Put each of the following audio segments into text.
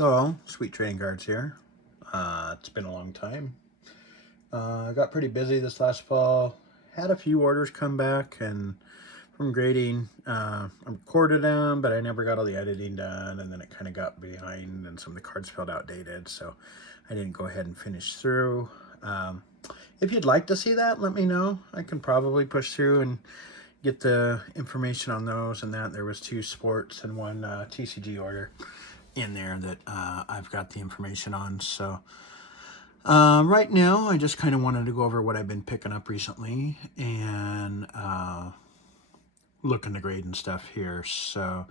Oh, sweet trading cards here. It's been a long time. I got pretty busy this last fall. Had a few orders come back, and from grading, I recorded them, but I never got all the editing done, and then it kind of got behind, and some of the cards felt outdated, so I didn't go ahead and finish through. Um, if you'd like to see that, let me know. I can probably push through and get the information on those and that. There was 2 sports and 1 TCG order in there that I've got the information on. So right now, I just kind of wanted to go over what I've been picking up recently and looking to grade and stuff here. So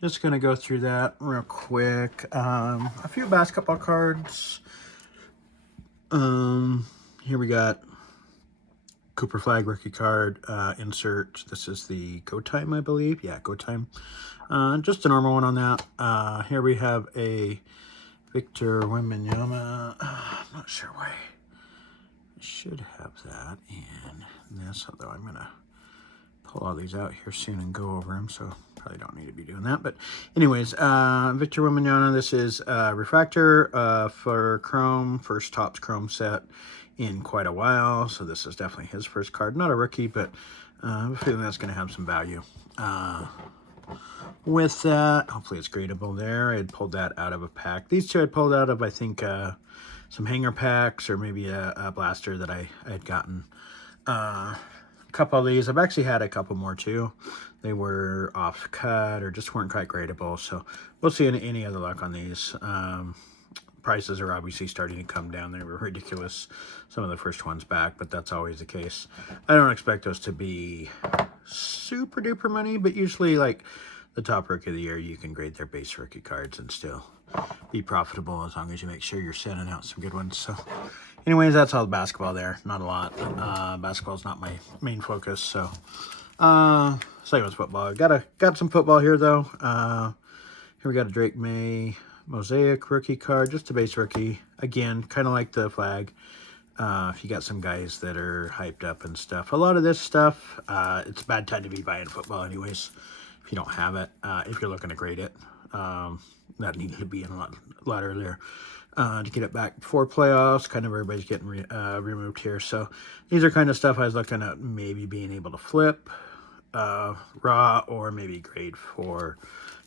just going to go through that real quick. A few basketball cards. Here we got Cooper Flag rookie card insert. This is the Go Time, I believe. Yeah, Go Time. Just a normal one on that. Here we have a Victor Wembanyama. I'm not sure why. I should have that in this, although I'm going to pull all these out here soon and go over them, so probably don't need to be doing that. But anyways, Victor Wembanyama, this is Refractor for Chrome, first Topps Chrome set in quite a while, so this is definitely his first card. Not a rookie, but I have a feeling that's going to have some value. With that, hopefully it's gradable there. I had pulled that out of a pack. These 2 I pulled out of, I think, some hanger packs or maybe a blaster that I had gotten. A couple of these. I've actually had a couple more too. They were off cut or just weren't quite gradable. So we'll see any other luck on these. Prices are obviously starting to come down. They were ridiculous, some of the first ones back, but that's always the case. I don't expect those to be super duper money, but usually like the top rookie of the year, you can grade their base rookie cards and still be profitable as long as you make sure you're sending out some good ones. So anyways, that's all the basketball there. Not a lot. Basketball is not my main focus. So same as football. Got some football here though. Here we got a Drake May Mosaic rookie card, just a base rookie. Again, kind of like the flag. If you got some guys that are hyped up and stuff. A lot of this stuff, it's a bad time to be buying football anyways. If you don't have it, if you're looking to grade it, that needed to be in a lot earlier to get it back before playoffs. Kind of everybody's getting removed here. So these are kind of stuff I was looking at maybe being able to flip raw or maybe grade for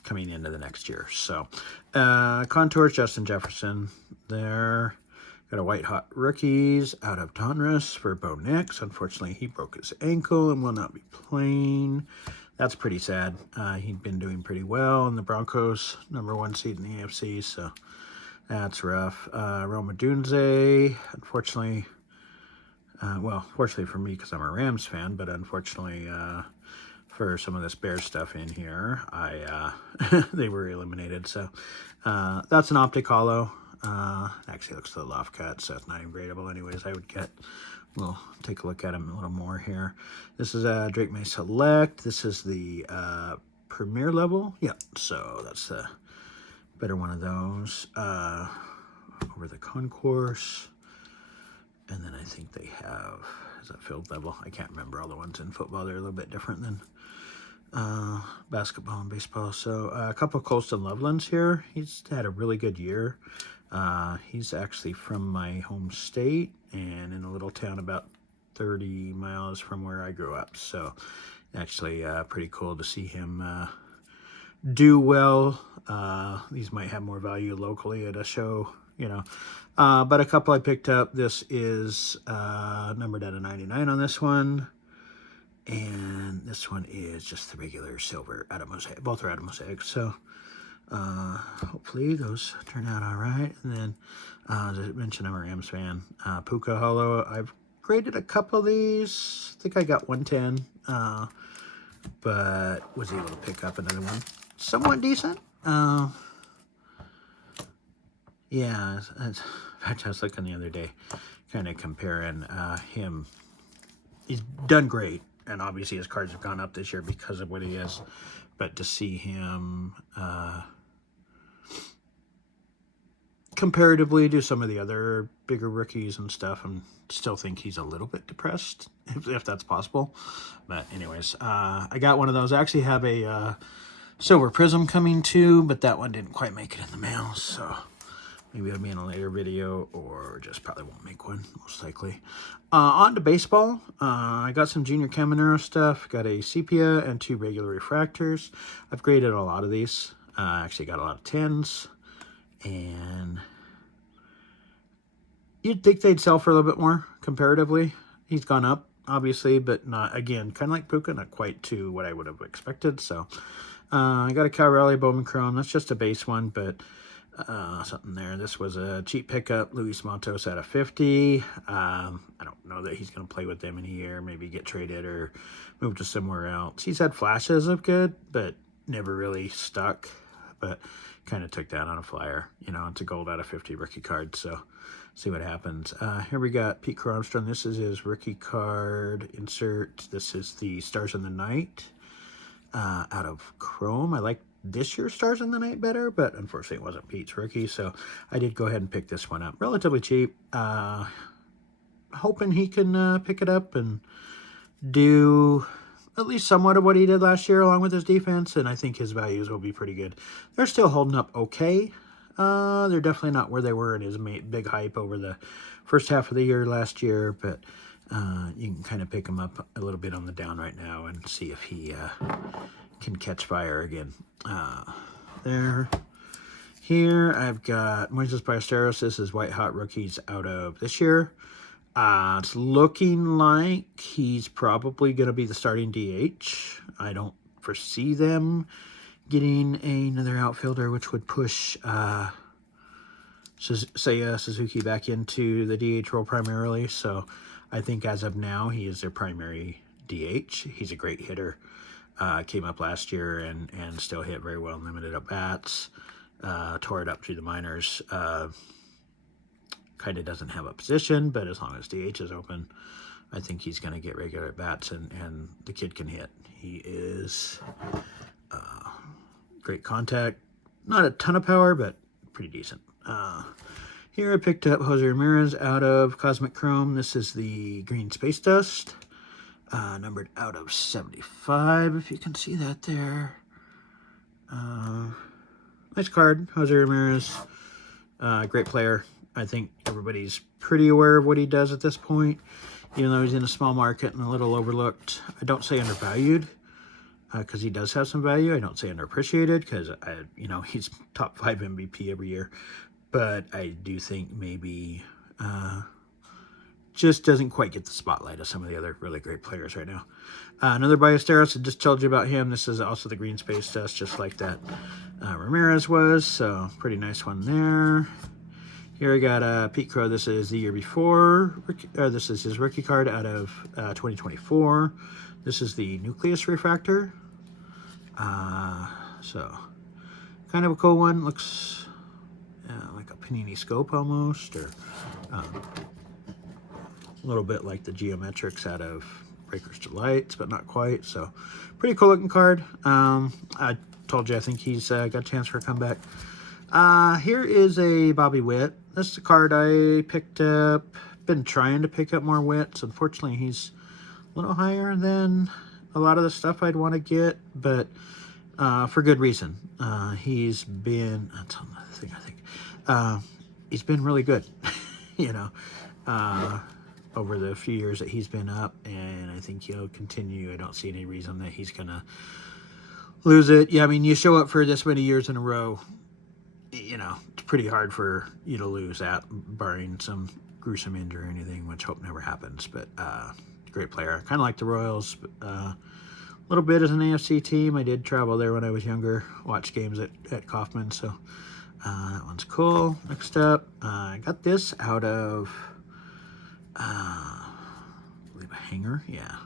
coming into the next year. So contours, Justin Jefferson there. Got a white hot rookies out of Donruss for Bo Nix. Unfortunately, he broke his ankle and will not be playing. That's pretty sad. He'd been doing pretty well in the Broncos, #1 seed in the AFC, so that's rough. Roma Dunze, unfortunately, well, fortunately for me because I'm a Rams fan, but unfortunately for some of this Bears stuff in here, they were eliminated. So that's an optic hollow. Actually looks a little off cut, so it's not even gradable anyways. I would get, we'll take a look at him a little more here. This is a Drake May Select. This is the premier level. Yeah, so that's the better one of those. Over the concourse. And then I think they have, is that field level? I can't remember all the ones in football. They're a little bit different than basketball and baseball. So a couple of Colston Lovelands here. He's had a really good year. He's actually from my home state and in a little town about 30 miles from where I grew up. So actually pretty cool to see him do well. These might have more value locally at a show, you know. But a couple I picked up. This is numbered out of 99 on this one. And this one is just the regular silver out of Mosaic. Both are out of Mosaic. So hopefully those turn out all right. And then, as I mentioned, I'm a Rams fan. Puka Hollow. I've graded a couple of these. I think I got 110. But was able to pick up another one. Somewhat decent. Yeah, in fact, I was looking the other day, kind of comparing him. He's done great, and obviously his cards have gone up this year because of what he is. But to see him comparatively to some of the other bigger rookies and stuff, I still think he's a little bit depressed, if that's possible. But anyways, I got one of those. I actually have a Silver Prism coming too, but that one didn't quite make it in the mail, so maybe it'll be in a later video, or just probably won't make one, most likely. On to baseball. I got some Junior Caminero stuff. Got a sepia and 2 regular refractors. I've graded a lot of these. Actually got a lot of 10s. And you'd think they'd sell for a little bit more, comparatively. He's gone up, obviously, but not, again, kind of like Puka, not quite to what I would have expected. So I got a Cal Raleigh Bowman Chrome. That's just a base one, but something there. This was a cheap pickup. Luis Matos at a 50. I don't know that he's going to play with them in a year. Maybe get traded or move to somewhere else. He's had flashes of good, but never really stuck. But kind of took that on a flyer. You know, it's a gold out of 50 rookie card, so see what happens. Here we got Pete Crow Armstrong. This is his rookie card insert. This is the Stars in the Night out of Chrome. I like this year's Stars in the Night better, but unfortunately it wasn't Pete's rookie, so I did go ahead and pick this one up. Relatively cheap. Hoping he can pick it up and do at least somewhat of what he did last year along with his defense, and I think his values will be pretty good. They're still holding up okay. They're definitely not where they were in his big hype over the first half of the year last year, but you can kind of pick him up a little bit on the down right now and see if he can catch fire again. There. Here I've got Moises Ballesteros. This is White Hot Rookies out of this year. It's looking like he's probably going to be the starting DH. I don't foresee them getting another outfielder, which would push Seiya Suzuki back into the DH role primarily. So I think as of now, he is their primary DH. He's a great hitter. Came up last year and still hit very well in limited at-bats. Tore it up through the minors. Kind of doesn't have a position, but as long as DH is open, I think he's going to get regular at-bats, and the kid can hit. He is great contact. Not a ton of power, but pretty decent. Here I picked up Jose Ramirez out of Cosmic Chrome. This is the Green Space Dust, numbered out of 75, if you can see that there. Nice card, Jose Ramirez. Great player. I think everybody's pretty aware of what he does at this point, even though he's in a small market and a little overlooked. I don't say undervalued, because he does have some value. I don't say underappreciated, because he's top 5 MVP every year. But I do think maybe just doesn't quite get the spotlight of some of the other really great players right now. Another Ballesteros, I just told you about him. This is also the Green Space Dust, just like that Ramirez was. So pretty nice one there. Here I got Pete Crow. This is the year before. This is his rookie card out of 2024. This is the Nucleus Refractor. So kind of a cool one. Looks like a Panini Scope almost, or a little bit like the Geometrics out of Breakers Delights, but not quite. So pretty cool looking card. I told you I think he's got a chance for a comeback. Here is a Bobby Witt. This is a card I picked up. Been trying to pick up more Witts. Unfortunately, he's a little higher than a lot of the stuff I'd want to get, but for good reason. He's been, that's another thing I think, he's been really good, over the few years that he's been up, and I think he'll continue. I don't see any reason that he's going to lose it. Yeah, I mean, you show up for this many years in a row, it's pretty hard for you to lose that, barring some gruesome injury or anything, which hope never happens. But great player. Kind of like the Royals, but a little bit as an AFC team. I did travel there when I was younger, watch games at Kauffman, so that one's cool. Next up, I got this out of, I believe a hanger, yeah.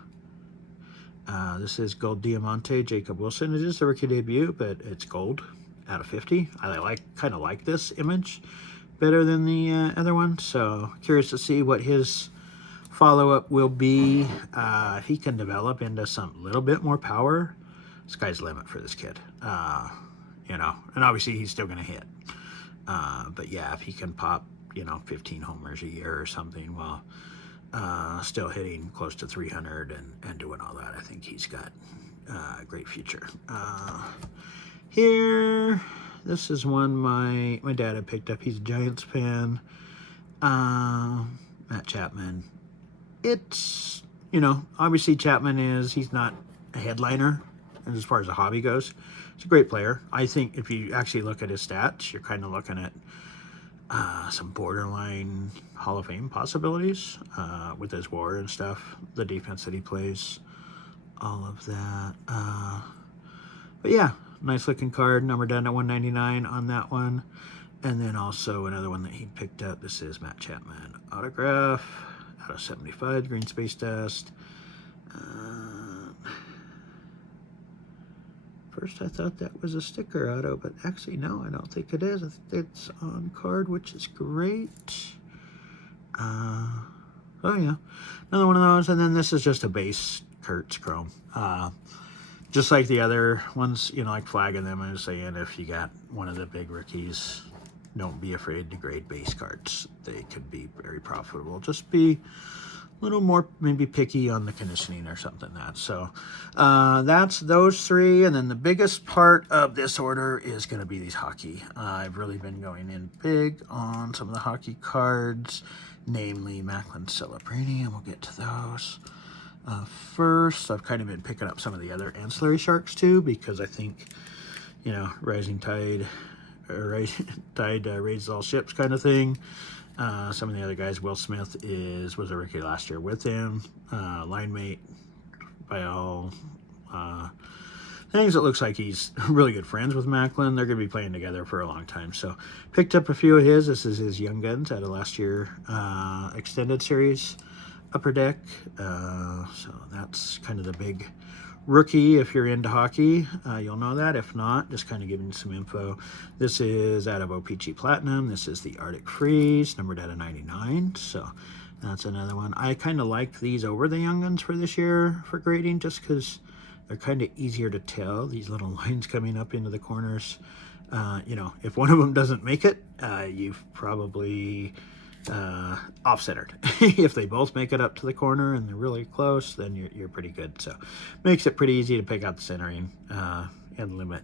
This is Gold Diamante, Jacob Wilson. It is a rookie debut, but it's gold out of 50. I kind of like this image better than the other one, so curious to see what his follow-up will be. If he can develop into some little bit more power, sky's the limit for this kid. And obviously he's still going to hit. But yeah, if he can pop, 15 homers a year or something while still hitting close to 300 and doing all that, I think he's got a great future. Here, this is one my dad had picked up. He's a Giants fan. Matt Chapman. It's, obviously he's not a headliner as far as a hobby goes. He's a great player. I think if you actually look at his stats, you're kind of looking at some borderline Hall of Fame possibilities with his WAR and stuff, the defense that he plays, all of that. But yeah, nice looking card, number down at 199 on that one. And then also another one that he picked up. This is Matt Chapman autograph out of 75, green space dust. First I thought that was a sticker auto, but actually no, I don't think it is. I think it's on card, which is great. Oh yeah, another one of those. And then this is just a base Kurtz Chrome. Just like the other ones, like flagging them and saying if you got one of the big rookies, don't be afraid to grade base cards. They could be very profitable. Just be a little more maybe picky on the conditioning or something like that. So that's those three. And then the biggest part of this order is going to be these hockey. I've really been going in big on some of the hockey cards, namely Macklin Celebrini, and we'll get to those. First, I've kind of been picking up some of the other ancillary sharks too, because I think, rising tide, raises all ships kind of thing. Some of the other guys, Will Smith was a rookie last year with him. Line mate by all things. It looks like he's really good friends with Macklin. They're going to be playing together for a long time. So picked up a few of his. This is his Young Guns out of last year extended series upper deck. So that's kind of the big rookie. If you're into hockey, you'll know that. If not, just kind of giving you some info. This is out of OPG Platinum. This is the Arctic Freeze, numbered out of 99. So that's another one. I kind of like these over the Young Guns for this year for grading, just because they're kind of easier to tell. These little lines coming up into the corners. If one of them doesn't make it, you've probably off-centered. If they both make it up to the corner and they're really close, then you're pretty good. So makes it pretty easy to pick out the centering and limit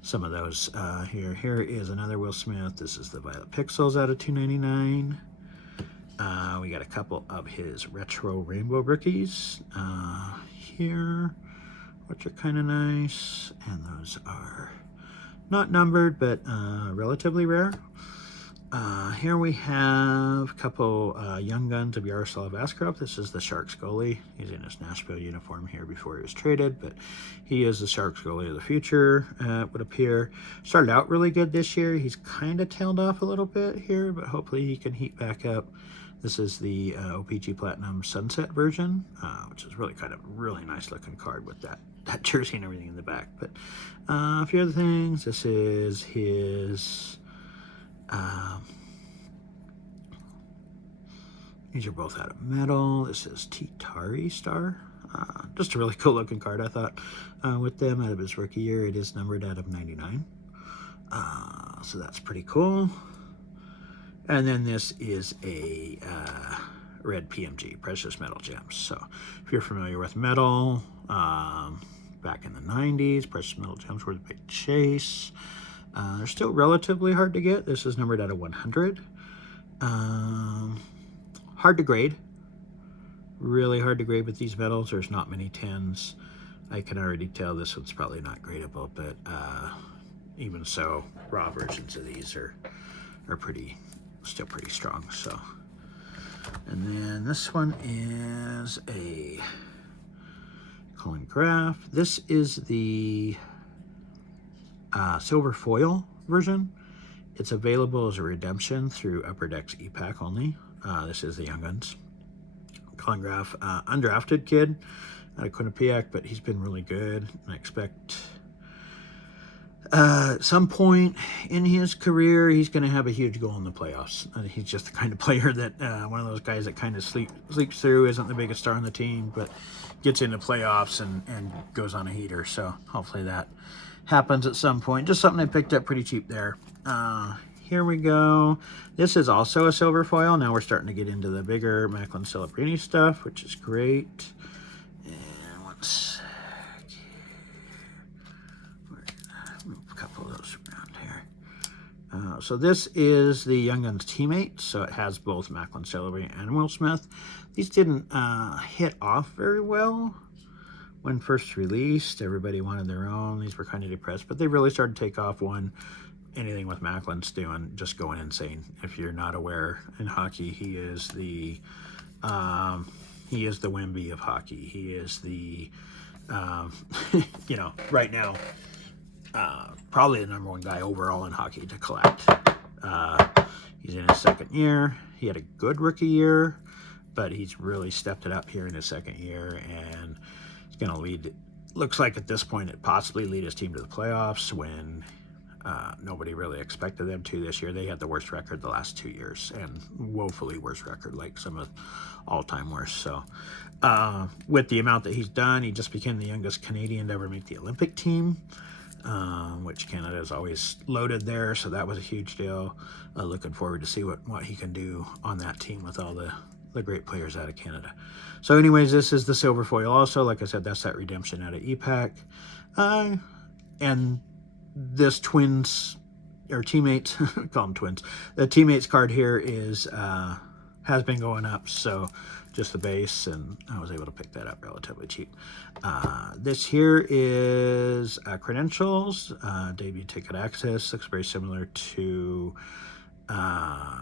some of those. Here is another Will Smith. This is the Violet Pixels out of 299. We got a couple of his retro rainbow rookies here, which are kind of nice, and those are not numbered but relatively rare. Here we have a couple Young Guns of Yaroslav Askarov. This is the Sharks goalie. He's in his Nashville uniform here before he was traded, but he is the Sharks goalie of the future, it would appear. Started out really good this year. He's kind of tailed off a little bit here, but hopefully he can heat back up. This is the OPG Platinum Sunset version, which is really nice looking card with that jersey and everything in the back. But a few other things. This is his... these are both out of metal. This is Titari Star. Just a really cool looking card, I thought, with them out of his rookie year. It is numbered out of 99. So that's pretty cool. And then this is a red PMG, Precious Metal Gems. So if you're familiar with metal, back in the 90s, Precious Metal Gems were the big chase. They're still relatively hard to get. This is numbered out of 100. Hard to grade. Really hard to grade with these metals. There's not many 10s. I can already tell this one's probably not gradable, but even so, raw versions of these are still pretty strong. So, and then this one is a Colin Graf. This is the silver foil version. It's available as a redemption through Upper Decks EPAC only. This is the Young Guns. Colin Graf, undrafted kid out of Quinnipiac, but he's been really good. I expect at some point in his career, he's going to have a huge goal in the playoffs. He's just the kind of player that, one of those guys that kind of sleeps through, isn't the biggest star on the team, but gets into playoffs and goes on a heater. So hopefully that happens at some point. Just something I picked up pretty cheap there. Here we go. This is also a silver foil. Now we're starting to get into the bigger Macklin Celebrini stuff, which is great. And a So this is the Young Guns teammate. So it has both Macklin Celebrini and Will Smith. These didn't hit off very well when first released. Everybody wanted their own. These were kind of depressed, but they really started to take off when anything with Macklin's doing, just going insane. If you're not aware, in hockey, he is the Wemby of hockey. He is the you know, right now, probably the #1 guy overall in hockey to collect. He's in his second year. He had a good rookie year, but he's really stepped it up here in his second year, and he's going to lead, looks like at this point, it possibly lead his team to the playoffs when nobody really expected them to this year. They had the worst record the last 2 years, and woefully worst record, like some of all-time worst. So with the amount that he's done, he just became the youngest Canadian to ever make the Olympic team, which Canada is always loaded there, so that was a huge deal. Looking forward to see what he can do on that team with all the great players out of Canada. So anyways, this is the silver foil also. Like I said, that's that redemption out of EPAC. And this twins, or teammates, call them twins. The teammates card here is has been going up, so just the base, and I was able to pick that up relatively cheap. This here is credentials, debut ticket access. Looks very similar to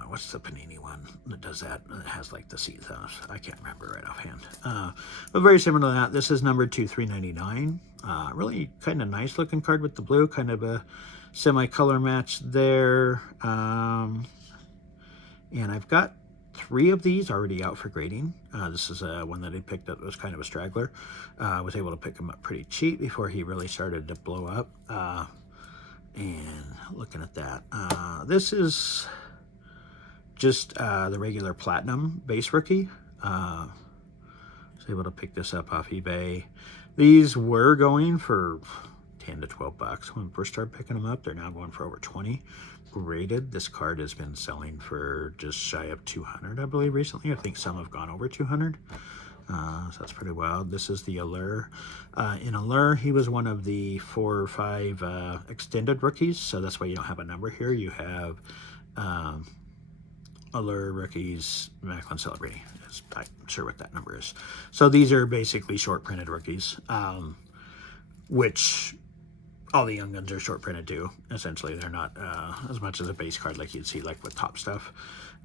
what's the Panini one that does that? It has like the seat thumbs. I can't remember right offhand. But very similar to that. This is numbered to 399. Really kind of nice looking card with the blue, kind of a semi-color match there. And I've got 3 of these already out for grading. This is one that I picked up that was kind of a straggler. I was able to pick him up pretty cheap before he really started to blow up. And looking at that, this is just the regular platinum base rookie. I was able to pick this up off eBay. These were going for 10 to 12 bucks when we first started picking them up. They're now going for over 20. Graded, this card has been selling for just shy of 200, I believe, recently. I think some have gone over 200. So that's pretty wild. This is the Allure. In Allure, he was one of the 4 or 5 extended rookies, so that's why you don't have a number here. You have Allure rookies, Macklin Celebrini. I'm not sure what that number is. So these are basically short printed rookies, which all the Young Guns are short printed too. Essentially, they're not as much as a base card like you'd see like with top stuff.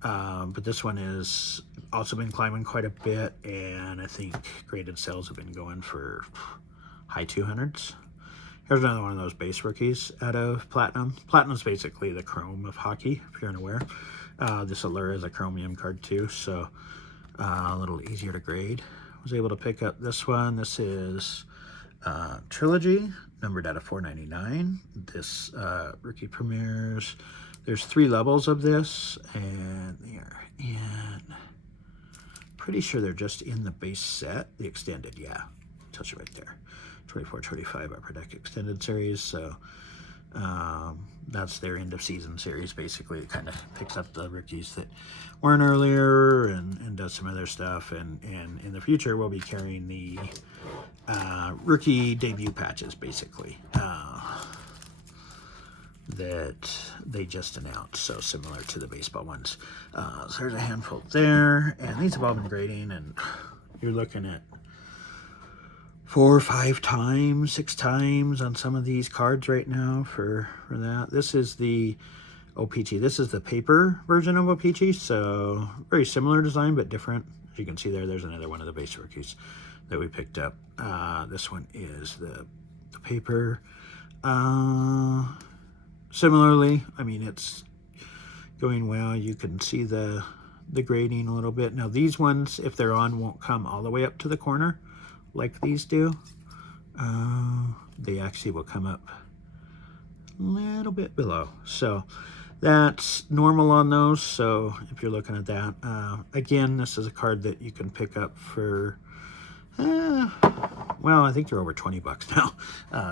But this one has also been climbing quite a bit, and I think graded sales have been going for high 200s. Here's another one of those base rookies out of Platinum. Platinum is basically the chrome of hockey, if you're unaware. This Allure is a chromium card too, so a little easier to grade. I was able to pick up this one. This is Trilogy, numbered out of 499. This rookie premieres. There's 3 levels of this, and they are in, pretty sure they're just in the base set, the extended, yeah, tells you right there, 24, 25 Upper Deck Extended Series. So that's their end of season series. Basically, it kind of picks up the rookies that weren't earlier and does some other stuff. And in the future, we'll be carrying the rookie debut patches, basically, that they just announced. So similar to the baseball ones. So there's a handful there, and these have all been grading, and you're looking at 4 or 5 times, 6 times on some of these cards right now for that. This is the OPG. This is the paper version of OPG, so very similar design, but different. As you can see there's another one of the base rookies that we picked up. This one is the paper. Similarly, I mean, it's going well. You can see the grading a little bit. Now, these ones, if they're on, won't come all the way up to the corner like these do. They actually will come up a little bit below. So that's normal on those. So if you're looking at that, again, this is a card that you can pick up for, well, I think they're over 20 bucks now.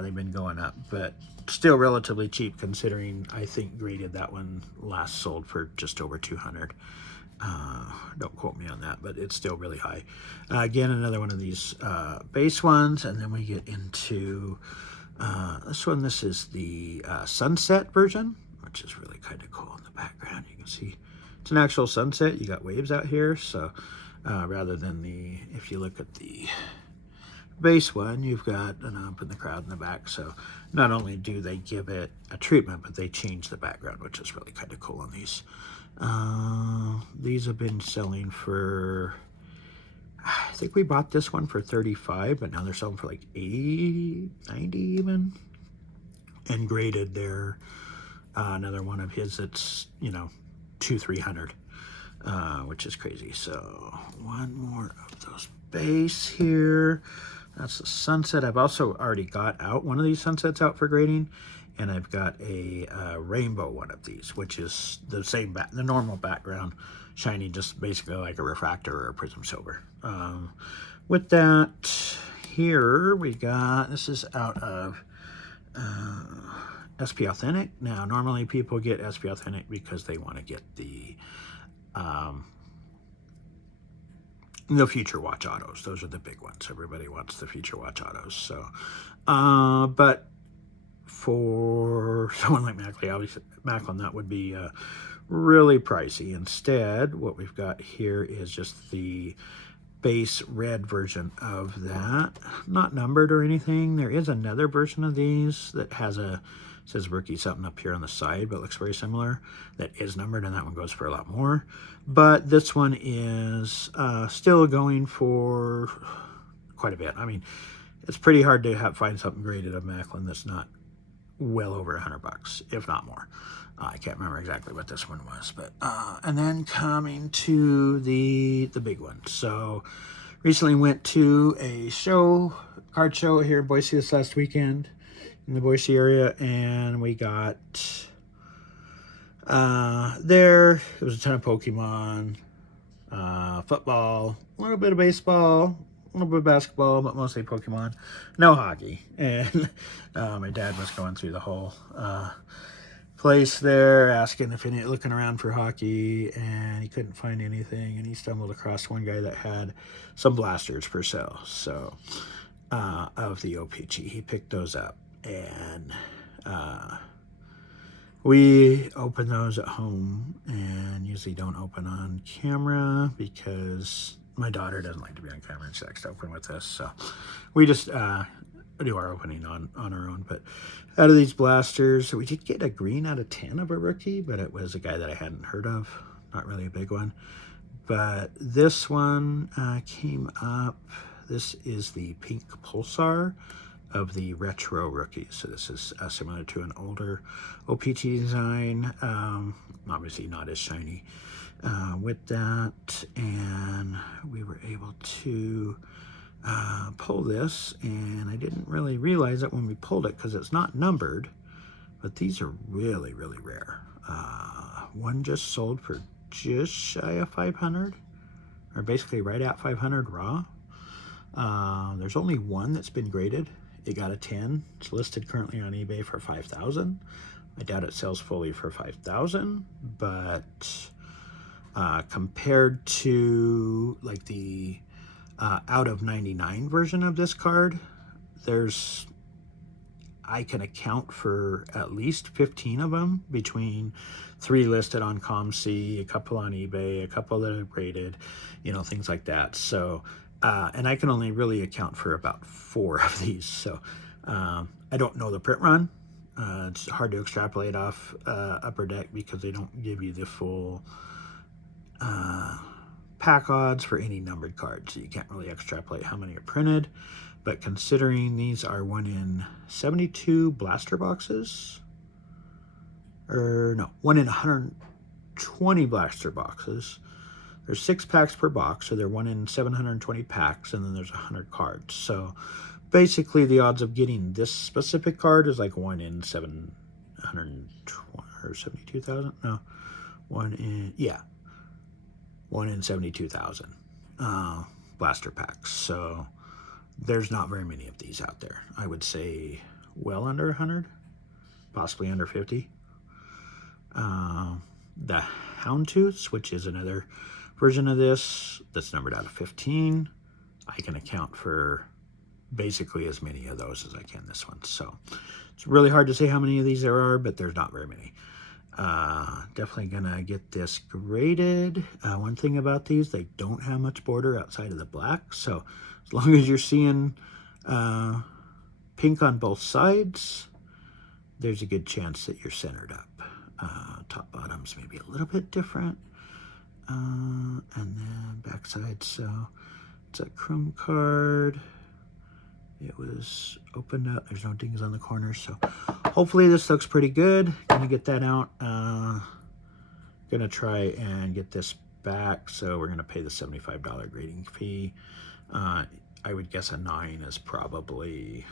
They've been going up, but still relatively cheap considering I think graded that one last sold for just over 200. Don't quote me on that, but it's still really high. Again, another one of these base ones, and then we get into this one. This is the Sunset version. which is really kind of cool in the background. You can see it's an actual sunset. You got waves out here, so rather than if you look at the base one, you've got an ump and the crowd in the back. So not only do they give it a treatment, but they change the background, which is really kind of cool on these. These have been selling for, I think we bought this one for $35, but now they're selling for like $80, $90 even. And graded, they're another one of his that's, you know, $200-300, which is crazy. So one more of those base here. That's the sunset. I've also already got out one of these sunsets out for grading, and I've got a rainbow one of these, which is the same the normal background, shiny, just basically like a refractor or a prism silver. With that, here we got, this is out of SP Authentic. Now, normally people get SP Authentic because they want to get the Future Watch autos. Those are the big ones. Everybody wants the Future Watch autos. So, but for someone like Macklin, obviously, that would be really pricey. Instead, what we've got here is just the base red version of that, not numbered or anything. There is another version of these that says rookie something up here on the side, but looks very similar, that is numbered, and that one goes for a lot more. But this one is still going for quite a bit. I mean, it's pretty hard to find something graded of Macklin that's not well over $100, if not more. I can't remember exactly what this one was, but and then coming to the big one. So recently went to a card show here in Boise this last weekend in the Boise area, and we got there was a ton of Pokemon, football, a little bit of baseball, a little bit of basketball, but mostly Pokemon. No hockey. And my dad was going through the whole place there, asking looking around for hockey, and he couldn't find anything, and he stumbled across one guy that had some blasters for sale. So of the OPG, he picked those up, and we open those at home, and usually don't open on camera because my daughter doesn't like to be on camera and she likes to open with us. So we just do our opening on our own. But out of these blasters, we did get a green out of 10 of a rookie, but it was a guy that I hadn't heard of. Not really a big one. But this one came up. This is the pink Pulsar of the retro rookies. So this is similar to an older OPT design. Obviously not as shiny with that. And we were able to pull this, and I didn't really realize it when we pulled it because it's not numbered, but these are really, really rare. One just sold for just shy of 500, or basically right at 500 raw. There's only one that's been graded. It got a 10. It's listed currently on eBay for 5,000. I doubt it sells fully for 5,000, but compared to like the out of 99 version of this card, I can account for at least 15 of them, between 3 listed on ComC, a couple on eBay, a couple that are graded, things like that. So and I can only really account for about 4 of these. So I don't know the print run. It's hard to extrapolate off Upper Deck because they don't give you the full pack odds for any numbered cards. So you can't really extrapolate how many are printed. But considering these are 1 in 72 blaster boxes, or no, 1 in 120 blaster boxes. There's 6 packs per box, so they're 1 in 720 packs, and then there's 100 cards. So basically the odds of getting this specific card is like 1 in 720 or 72,000. No, 1 in 72,000 blaster packs. So there's not very many of these out there. I would say well under 100, possibly under 50. The Houndtooths, which is another version of this that's numbered out of 15, I can account for basically as many of those as I can this one. So it's really hard to say how many of these there are, but there's not very many. Definitely gonna get this graded. One thing about these, they don't have much border outside of the black, so as long as you're seeing pink on both sides, there's a good chance that you're centered up. Top bottoms maybe a little bit different, and then backside. So it's a chrome card. It was opened up. There's no dings on the corners, so hopefully this looks pretty good. Gonna get that out. Gonna try and get this back, so we're gonna pay the $75 grading fee. I would guess a 9 is probably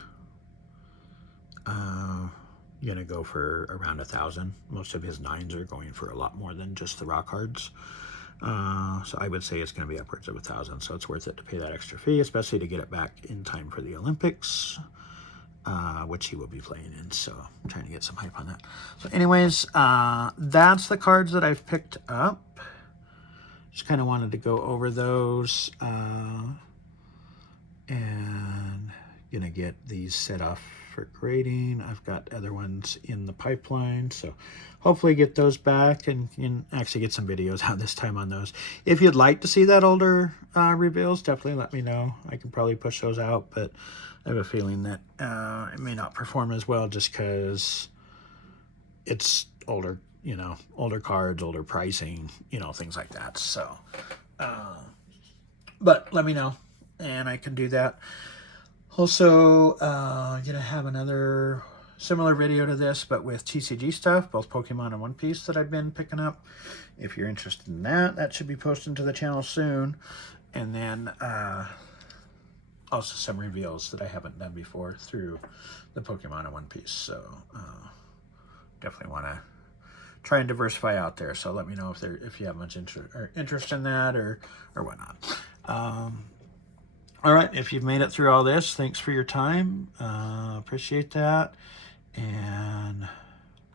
gonna go for around 1,000. Most of his 9s are going for a lot more than just the rock hards. So I would say it's going to be upwards of 1,000. So it's worth it to pay that extra fee, especially to get it back in time for the Olympics, which he will be playing in. So I'm trying to get some hype on that. So anyways, that's the cards that I've picked up. Just kind of wanted to go over those, and gonna get these set off for grading. I've got other ones in the pipeline, so hopefully get those back and actually get some videos out this time on those. If you'd like to see that older reveals, definitely let me know. I can probably push those out, but I have a feeling that it may not perform as well just because it's older, older cards, older pricing, things like that. So, but let me know and I can do that. Also, gonna have another similar video to this, but with TCG stuff, both Pokemon and One Piece that I've been picking up. If you're interested in that, that should be posted to the channel soon. And then also some reveals that I haven't done before through the Pokemon and One Piece. So definitely want to try and diversify out there. So let me know if you have much interest in that or whatnot. All right, if you've made it through all this, thanks for your time. Appreciate that. And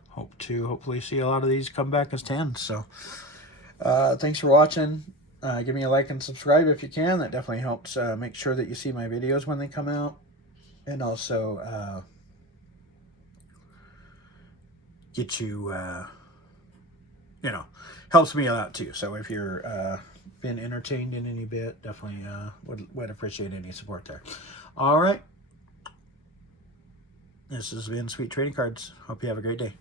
hope to hopefully see a lot of these come back as 10. So thanks for watching. Give me a like and subscribe if you can. That definitely helps make sure that you see my videos when they come out. And also get you, helps me a lot too. So if you're been entertained in any bit, definitely would appreciate any support there. All right. This has been Sweet Trading Cards. Hope you have a great day.